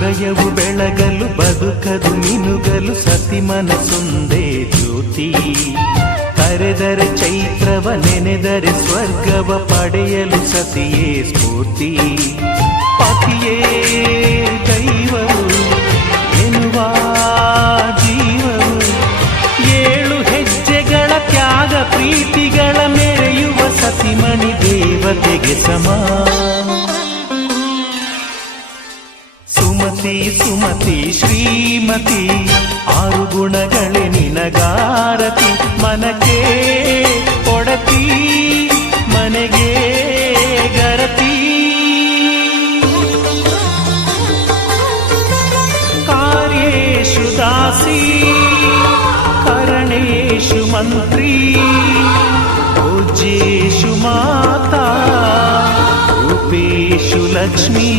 ಹೃದಯವು ಬೆಳಗಲು ಬದುಕದು ಮಿನುಗಲು ಸತಿ ಮನಸೊಂದೇ ಜ್ಯೋತಿ. ಕರೆದರೆ ಚೈತ್ರವ ನೆನೆದರೆ ಸ್ವರ್ಗವ ಪಡೆಯಲು ಸತಿಯೇ ಸ್ಫೂರ್ತಿ. ಪತಿಯೇ ದೈವವು ಎನ್ನುವ ಜೀವವು, 7 ಹೆಜ್ಜೆಗಳ ತ್ಯಾಗ ಪ್ರೀತಿಗಳ ಮೆರೆಯುವ ಸತಿಮಣಿ ದೇವತೆಗೆ ಸಮ. ಸುಮತಿ ಸುಮತಿ ಶ್ರೀಮತಿ 6 ಗುಣಗಳೇ ನಿನಗಾರತಿ. ಮನಕ್ಕೆ ಕೊಡತಿ ಮನೆಗೆ ಗರತಿ. ಕಾರ್ಯೇಷು ದಾಸಿ ಕರಣೇಷು ಮಂತ್ರಿ. ಭೋಜ್ಯೇಷು ಮಾತಾ ರೂಪೇಷು ಲಕ್ಷ್ಮೀ.